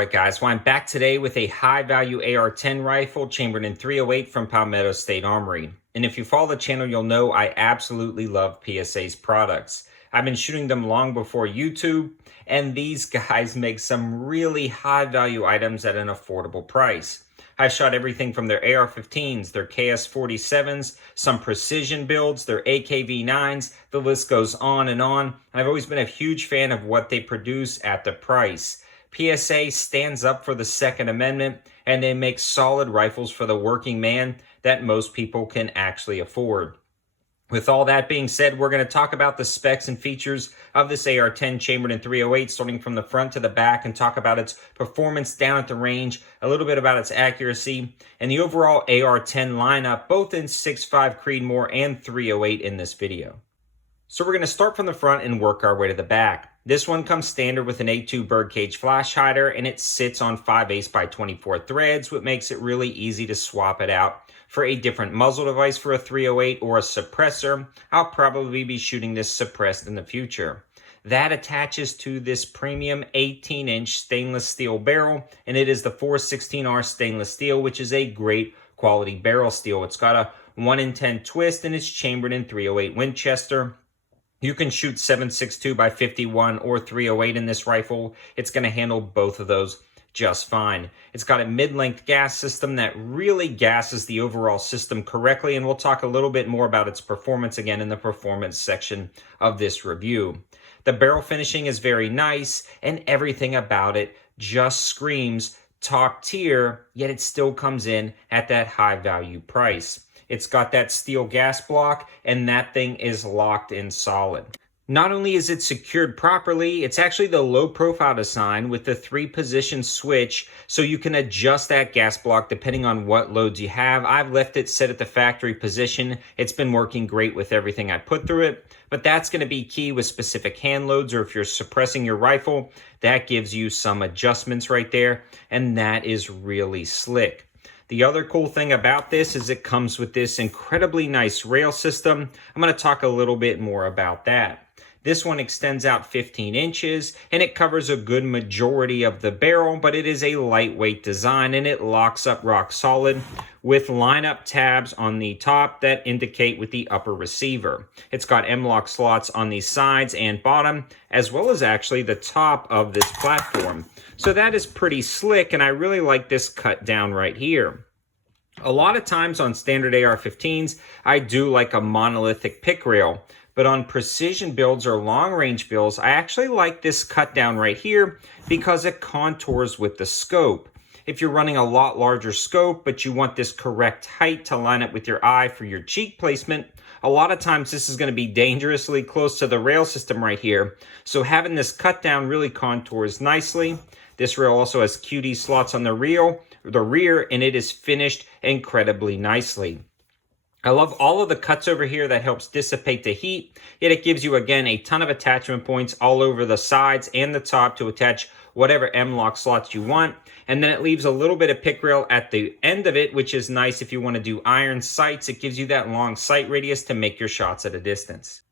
Alright guys, well I'm back today with a high value AR-10 rifle chambered in .308 from Palmetto State Armory. And if you follow the channel, you'll know I absolutely love PSA's products. I've been shooting them long before YouTube, and these guys make some really high value items at an affordable price. I've shot everything from their AR-15s, their KS-47s, some precision builds, their AKV-9s, the list goes on and on. I've always been a huge fan of what they produce at the price. PSA stands up for the Second Amendment, and they make solid rifles for the working man that most people can actually afford. With all that being said, we're going to talk about the specs and features of this AR-10 chambered in .308, starting from the front to the back, and talk about its performance down at the range, a little bit about its accuracy, and the overall AR-10 lineup, both in 6.5 Creedmoor and .308 in this video. So we're going to start from the front and work our way to the back. This one comes standard with an A2 birdcage flash hider, and it sits on 5/8 by 24 threads, which makes it really easy to swap it out for a different muzzle device for a .308 or a suppressor. I'll probably be shooting this suppressed in the future. That attaches to this premium 18-inch stainless steel barrel, and it is the 416R stainless steel, which is a great quality barrel steel. It's got a 1 in 10 twist, and it's chambered in .308 Winchester. You can shoot 7.62 by 51 or .308 in this rifle. It's going to handle both of those just fine. It's got a mid-length gas system that really gasses the overall system correctly, and we'll talk a little bit more about its performance again in the performance section of this review. The barrel finishing is very nice, and everything about it just screams top tier, yet it still comes in at that high value price. It's got that steel gas block, and that thing is locked in solid. Not only is it secured properly, it's actually the low profile design with the 3-position switch, so you can adjust that gas block depending on what loads you have. I've left it set at the factory position. It's been working great with everything I put through it, but that's going to be key with specific hand loads, or if you're suppressing your rifle, that gives you some adjustments right there, and that is really slick. The other cool thing about this is it comes with this incredibly nice rail system. I'm going to talk a little bit more about that. This one extends out 15 inches, and it covers a good majority of the barrel, but it is a lightweight design, and it locks up rock solid with lineup tabs on the top that indicate with the upper receiver. It's got M-LOK slots on the sides and bottom, as well as actually the top of this platform. So that is pretty slick, and I really like this cut down right here. A lot of times on standard AR-15s, I do like a monolithic pick rail. But on precision builds or long range builds, I actually like this cut down right here because it contours with the scope. If you're running a lot larger scope, but you want this correct height to line up with your eye for your cheek placement, a lot of times this is going to be dangerously close to the rail system right here. So having this cut down really contours nicely. This rail also has QD slots on the rear, and it is finished incredibly nicely. I love all of the cuts over here that helps dissipate the heat, yet it gives you, again, a ton of attachment points all over the sides and the top to attach whatever M-LOK slots you want. And then it leaves a little bit of pick rail at the end of it, which is nice if you want to do iron sights. It gives you that long sight radius to make your shots at a distance.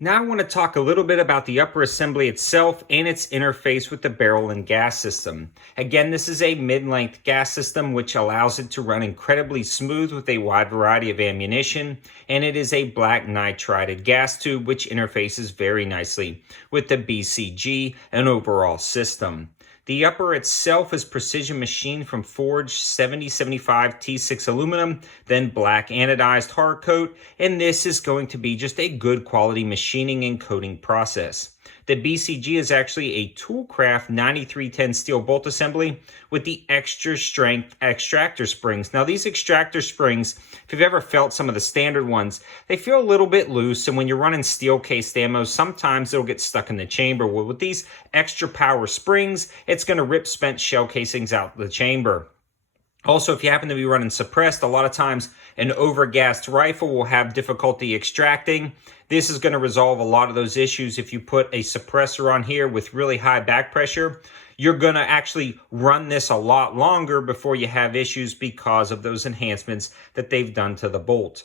Now I want to talk a little bit about the upper assembly itself and its interface with the barrel and gas system. Again, this is a mid-length gas system which allows it to run incredibly smooth with a wide variety of ammunition, and it is a black nitrided gas tube which interfaces very nicely with the BCG and overall system. The upper itself is precision machined from forged 7075 T6 aluminum, then black anodized hard coat, and this is going to be just a good quality machining and coating process. The BCG is actually a Toolcraft 9310 steel bolt assembly with the extra strength extractor springs. Now these extractor springs, if you've ever felt some of the standard ones, they feel a little bit loose, and when you're running steel cased ammo, sometimes it'll get stuck in the chamber. Well, with these extra power springs, it's going to rip spent shell casings out the chamber. Also, if you happen to be running suppressed, a lot of times an overgassed rifle will have difficulty extracting. This is going to resolve a lot of those issues. If you put a suppressor on here with really high back pressure, you're going to actually run this a lot longer before you have issues because of those enhancements that they've done to the bolt.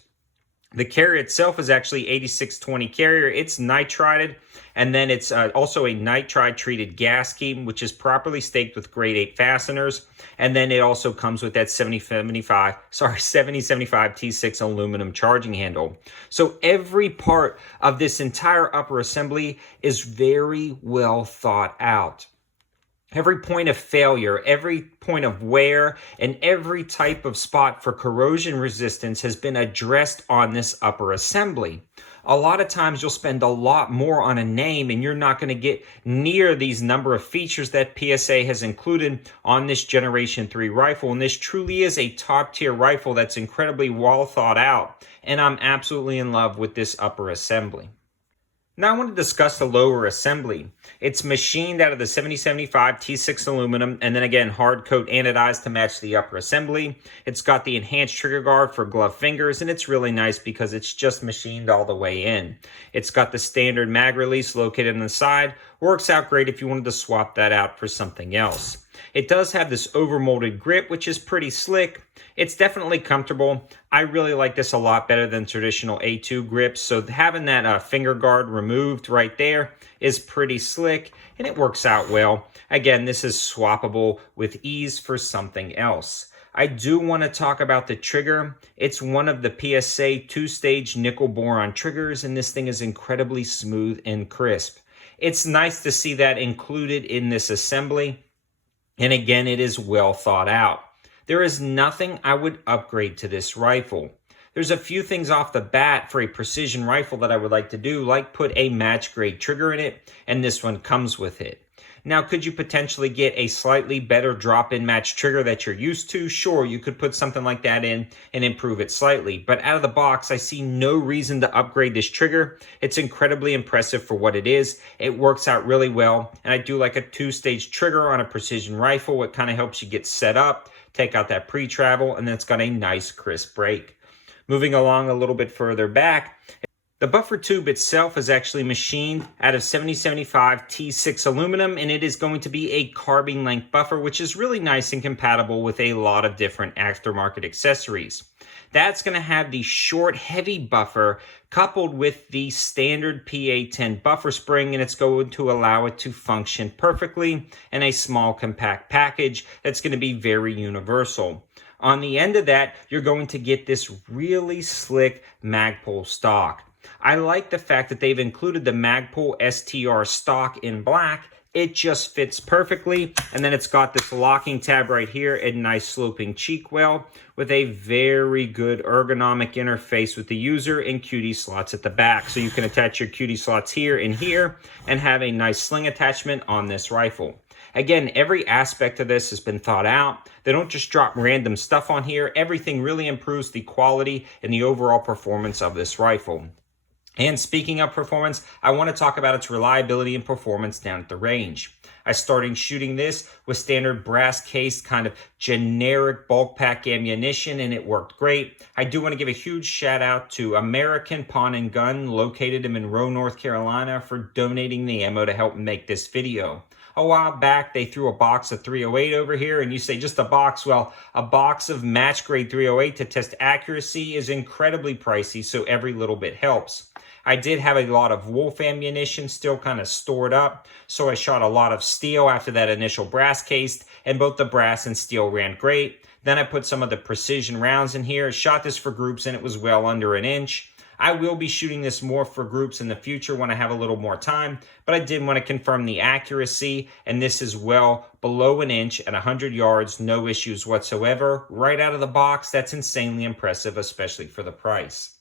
The carrier itself is actually 8620 carrier. It's nitrided, and then it's also a nitride treated gas key, which is properly staked with grade 8 fasteners. And then it also comes with that 7075 T6 aluminum charging handle. So every part of this entire upper assembly is very well thought out. Every point of failure, every point of wear, and every type of spot for corrosion resistance has been addressed on this upper assembly. A lot of times you'll spend a lot more on a name and you're not going to get near these number of features that PSA has included on this Generation 3 rifle. And this truly is a top tier rifle that's incredibly well thought out. And I'm absolutely in love with this upper assembly. Now I want to discuss the lower assembly. It's machined out of the 7075 T6 aluminum and then again hard coat anodized to match the upper assembly. It's got the enhanced trigger guard for glove fingers, and it's really nice because it's just machined all the way in. It's got the standard mag release located on the side. Works out great if you wanted to swap that out for something else. It does have this overmolded grip, which is pretty slick. It's definitely comfortable. I really like this a lot better than traditional A2 grips. So having that finger guard removed right there is pretty slick, and it works out well. Again, this is swappable with ease for something else. I do want to talk about the trigger. It's one of the PSA 2-stage nickel boron triggers, and this thing is incredibly smooth and crisp. It's nice to see that included in this assembly. And again, it is well thought out. There is nothing I would upgrade to this rifle. There's a few things off the bat for a precision rifle that I would like to do, like put a match grade trigger in it, and this one comes with it. Now, could you potentially get a slightly better drop-in match trigger that you're used to? Sure, you could put something like that in and improve it slightly. But out of the box, I see no reason to upgrade this trigger. It's incredibly impressive for what it is. It works out really well. And I do like a 2-stage trigger on a precision rifle. It kind of helps you get set up, take out that pre-travel, and then it's got a nice crisp break. Moving along a little bit further back, the buffer tube itself is actually machined out of 7075 T6 aluminum, and it is going to be a carbine length buffer, which is really nice and compatible with a lot of different aftermarket accessories. That's going to have the short, heavy buffer coupled with the standard PA10 buffer spring, and it's going to allow it to function perfectly in a small, compact package that's going to be very universal. On the end of that, you're going to get this really slick Magpul stock. I like the fact that they've included the Magpul STR stock in black. It just fits perfectly. And then it's got this locking tab right here and nice sloping cheek well with a very good ergonomic interface with the user and QD slots at the back. So you can attach your QD slots here and here and have a nice sling attachment on this rifle. Again, every aspect of this has been thought out. They don't just drop random stuff on here. Everything really improves the quality and the overall performance of this rifle. And speaking of performance, I want to talk about its reliability and performance down at the range. I started shooting this with standard brass case, kind of generic bulk pack ammunition, and it worked great. I do want to give a huge shout out to American Pawn and Gun, located in Monroe, North Carolina, for donating the ammo to help make this video. A while back, they threw a box of 308 over here, and you say just a box. Well, a box of match grade 308 to test accuracy is incredibly pricey, so every little bit helps. I did have a lot of Wolf ammunition still kind of stored up, so I shot a lot of steel after that initial brass case, and both the brass and steel ran great. Then I put some of the precision rounds in here, shot this for groups, and it was well under an inch. I will be shooting this more for groups in the future when I have a little more time, but I did want to confirm the accuracy, and this is well below an inch at 100 yards, no issues whatsoever. Right out of the box, that's insanely impressive, especially for the price.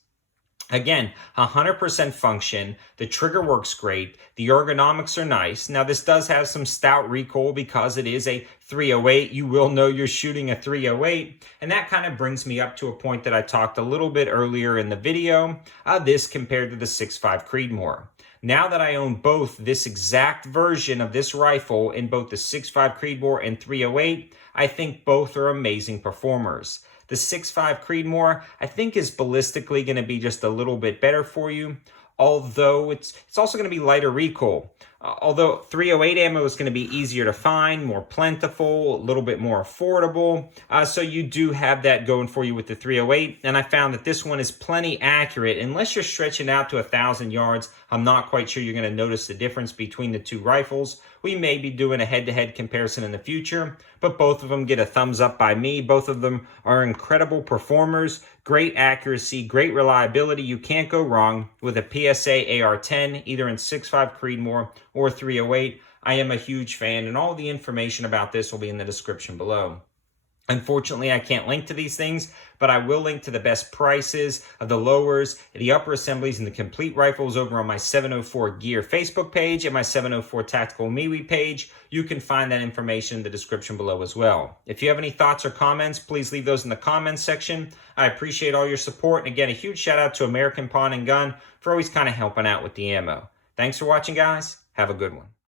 Again, 100% function, the trigger works great, the ergonomics are nice. Now this does have some stout recoil because it is a 308. You will know you're shooting a 308. And that kind of brings me up to a point that I talked a little bit earlier in the video, this compared to the 6.5 Creedmoor. Now that I own both this exact version of this rifle in both the 6.5 Creedmoor and 308, I think both are amazing performers. The 6.5 Creedmoor, I think, is ballistically going to be just a little bit better for you, although it's also going to be lighter recoil. Although 308 ammo is going to be easier to find, more plentiful, a little bit more affordable. So you do have that going for you with the 308. And I found that this one is plenty accurate. Unless you're stretching out to 1,000 yards, I'm not quite sure you're going to notice the difference between the two rifles. We may be doing a head-to-head comparison in the future, but both of them get a thumbs up by me. Both of them are incredible performers, great accuracy, great reliability. You can't go wrong with a PSA AR10, either in 6.5 Creedmoor or 308. I am a huge fan, and all the information about this will be in the description below. Unfortunately, I can't link to these things, but I will link to the best prices of the lowers, the upper assemblies, and the complete rifles over on my 704 Gear Facebook page and my 704 Tactical MeWe page. You can find that information in the description below as well. If you have any thoughts or comments, please leave those in the comments section. I appreciate all your support. And again, a huge shout out to American Pawn and Gun for always kind of helping out with the ammo. Thanks for watching, guys. Have a good one.